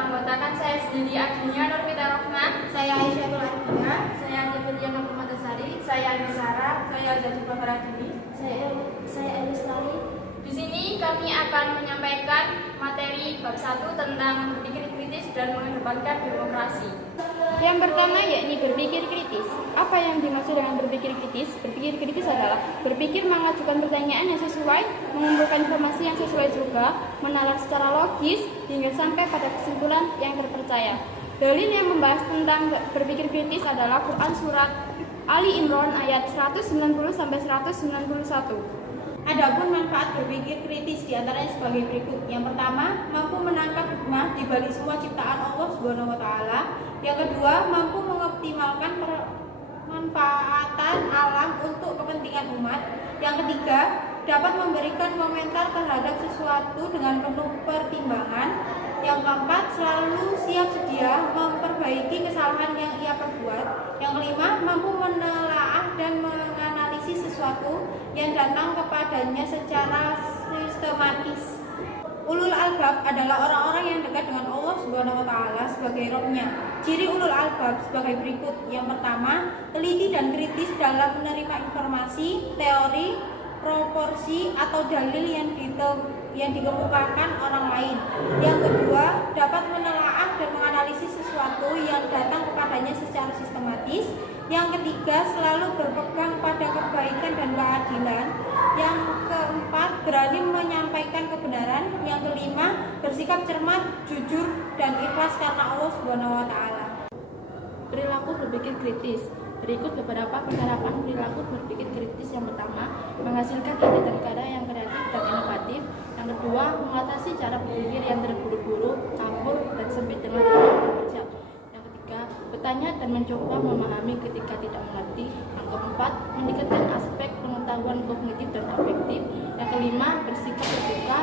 beranggotakan saya sendiri Adunia Nurfita Rohma, Saya Aisyah Arifia. saya Andi Muhammad Sari, Saya Andi Sarah. Saya Zati Baharadini. Saya Elis Lali. Di sini kami akan menyampaikan materi bab 1 tentang berpikir kritis dan mengedepankan demokrasi. Yang pertama yakni berpikir kritis. Apa yang dimaksud dengan berpikir kritis? Berpikir kritis adalah berpikir mengajukan pertanyaan yang sesuai, mengumpulkan informasi yang sesuai juga, menalar secara logis hingga sampai pada kesimpulan yang terpercaya. Dalil yang membahas tentang berpikir kritis adalah Quran surat Ali Imran ayat 190 sampai 191. Adapun manfaat berpikir kritis diantaranya sebagai berikut. Yang pertama, mampu menangkap hikmah di balik semua ciptaan Allah Subhanahu wa taala. Yang kedua, mampu mengoptimalkan pemanfaatan alam untuk kepentingan umat. Yang ketiga, dapat memberikan komentar terhadap sesuatu dengan penuh pertimbangan. Yang keempat, selalu siap sedia memperbaiki kesalahan yang ia perbuat. Yang kelima, mampu menelaah dan menganalisis sesuatu yang datang kepadanya secara sistematis. Ulul albab adalah orang-orang yang dekat dengan Allah Subhanahu wa taala sebagai Rabb-Nya. Ciri ulul albab sebagai berikut. Yang pertama, teliti dan kritis dalam menerima informasi, teori, proporsi atau dalil yang dikemukakan orang lain. Yang kedua, dapat menelaah dan menganalisis sesuatu yang datang kepadanya secara sistematis. Yang ketiga, selalu berpegang pada kebaikan dan keadilan. Yang keempat, berani menyampaikan kebenaran. Yang kelima, bersikap cermat, jujur, dan ikhlas karena Allah Subhanahu wa taala. Perilaku berpikir kritis. Berikut beberapa penerapan perilaku berpikir kritis. Yang pertama, menghasilkan ide dan karya yang kreatif dan inovatif. Yang kedua, mengatasi cara berpikir yang terburu-buru, kabur, dan sempit dengan tenang dan bijak. Yang ketiga, bertanya dan mencoba memahami ketika tidak mengerti. Yang keempat, meningkatkan aspek pengetahuan kognitif dan afektif. Yang kelima, bersikap terbuka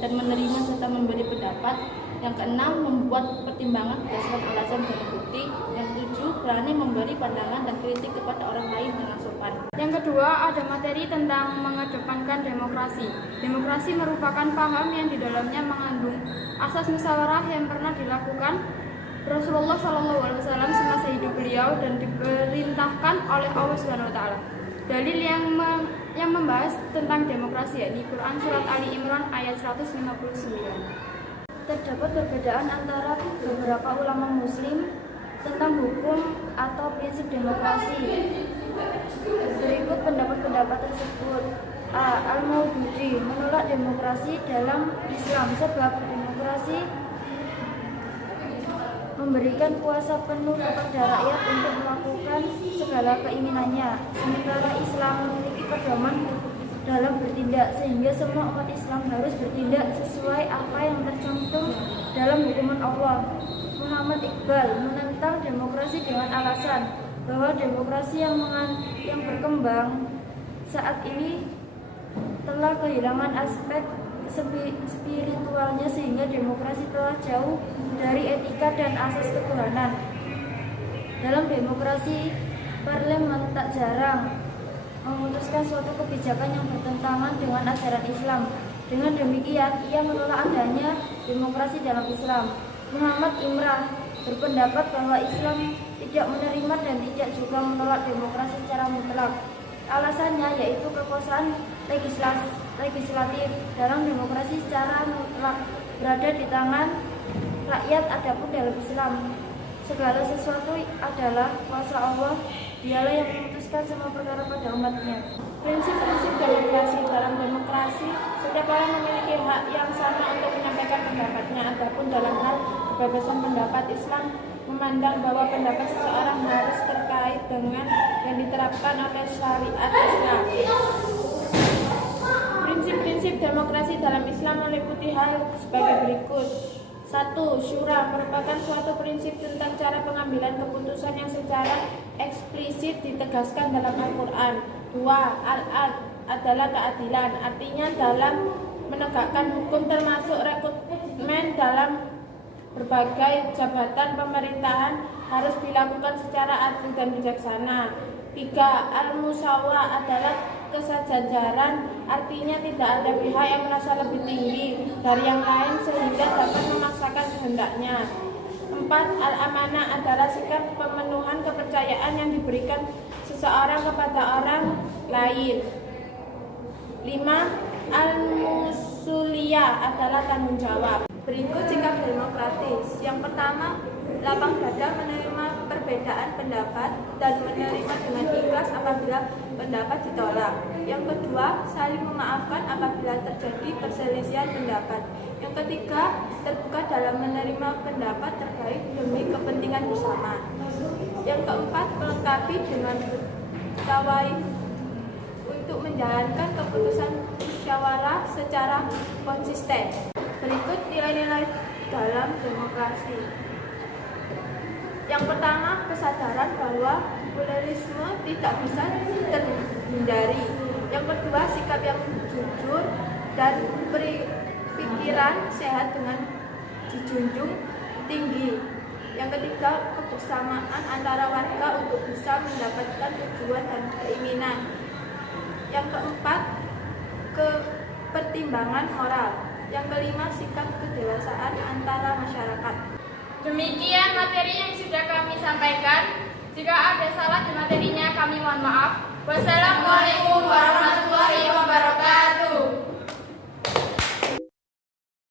dan menerima serta memberi pendapat. Yang keenam, membuat pertimbangan berdasarkan alasan dan bukti. Yang ketujuh, berani memberi pandangan dan kritik kepada orang lain dengan sopan. Yang kedua, ada materi tentang mengedepankan demokrasi. Demokrasi merupakan paham yang di dalamnya mengandung asas musyawarah yang pernah dilakukan Rasulullah SAW semasa hidup beliau dan diperintahkan oleh Allah SWT. Dalil yang membahas tentang demokrasi yakni Quran surat Ali Imran ayat 159. Terdapat perbedaan antara beberapa ulama muslim tentang hukum atau prinsip demokrasi. Berikut pendapat-pendapat tersebut. A. Al-Maududi menolak demokrasi dalam Islam sebab demokrasi memberikan kuasa penuh kepada rakyat untuk melakukan segala keinginannya, sementara Islam memiliki pedoman dalam bertindak sehingga semua umat Islam harus bertindak sesuai apa yang tercantum dalam hukuman Allah. Muhammad Iqbal menentang demokrasi dengan alasan bahwa demokrasi yang berkembang saat ini telah kehilangan aspek spiritualnya sehingga demokrasi telah jauh dari etika dan asas ketuhanan. Dalam demokrasi, parlemen tak jarang memutuskan suatu kebijakan yang bertentangan dengan ajaran Islam. Dengan demikian, ia menolak adanya demokrasi dalam Islam. Muhammad Imrah berpendapat bahwa Islam tidak menerima dan tidak juga menolak demokrasi secara mutlak. Alasannya yaitu kekuasaan legislatif dalam demokrasi secara mutlak berada di tangan rakyat, adapun dalam Islam segala sesuatu adalah kuasa Allah. Dialah yang memutuskan semua perkara pada umatnya. Prinsip-prinsip demokrasi. Dalam demokrasi, setiap orang memiliki hak yang sama untuk menyampaikan pendapatnya. Adapun dalam hal kebebasan pendapat, Islam memandang bahwa pendapat seseorang harus terkait dengan yang diterapkan oleh syariat Islam. Prinsip-prinsip demokrasi dalam Islam meliputi hal sebagai berikut. 1. Syura merupakan suatu prinsip tentang cara pengambilan keputusan yang secara eksplisit ditegaskan dalam Al-Quran. 2. Al-Adl adalah keadilan, artinya dalam menegakkan hukum termasuk rekrutmen dalam berbagai jabatan pemerintahan harus dilakukan secara adil dan bijaksana. 3. Al-Musawah adalah kesejajaran, artinya tidak ada pihak yang merasa lebih tinggi dari yang lain sehingga dapat memaksakan kehendaknya. 4. Al-amanah adalah sikap pemenuhan kepercayaan yang diberikan seseorang kepada orang lain. 5. Al-musuliyah adalah tanggung jawab. Berikut sikap demokratis. Yang pertama, lapang dada menerima perbedaan pendapat dan menerima dengan ikhlas apabila pendapat ditolak. Yang kedua, saling memaafkan apabila terjadi perselisihan pendapat. Yang ketiga, terbuka dalam menerima pendapat terbaik demi kepentingan bersama. Yang keempat, melengkapi dengan tawaif untuk menjalankan keputusan musyawarah secara konsisten. Berikut nilai-nilai dalam demokrasi. Yang pertama, kesadaran bahwa pluralisme tidak bisa terhindari. Yang kedua, sikap yang jujur dan pikiran sehat dengan dijunjung tinggi. Yang ketiga, kebersamaan antara warga untuk bisa mendapatkan tujuan dan keinginan. Yang keempat, pertimbangan moral. Yang kelima, sikap kedewasaan antara masyarakat. Demikian materi yang sudah kami sampaikan. Jika ada salah di materinya, kami mohon maaf. Wassalamualaikum warahmatullahi wabarakatuh.